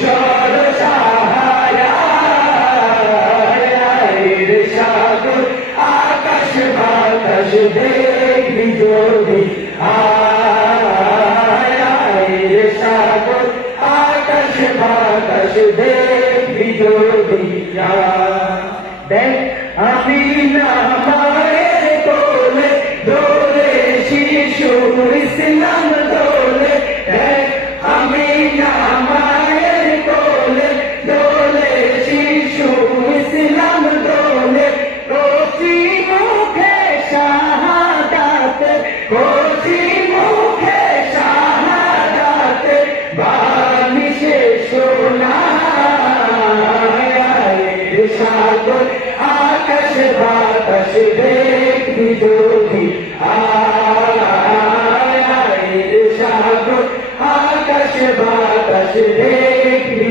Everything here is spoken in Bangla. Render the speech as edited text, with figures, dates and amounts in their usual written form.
ধূসর সাহারার সাগর আকাশ বাতাস দেখবি যদি সাগর আকাশ বাতাস দেখবি যদি দেখ আমি না মায়ের কোলে দোলে শিশু ইসলাম দোলে দেখ আমি না মায়ের কোলে দোলে শিশু ইসলাম দোলে কচি মুখে শাহাদাত কচি মুখে শাহাদাত বালিশে সোনা সাগর আকাশ বাতাস দেখবি যদি সাগর আকাশ বাতাস দেখবি।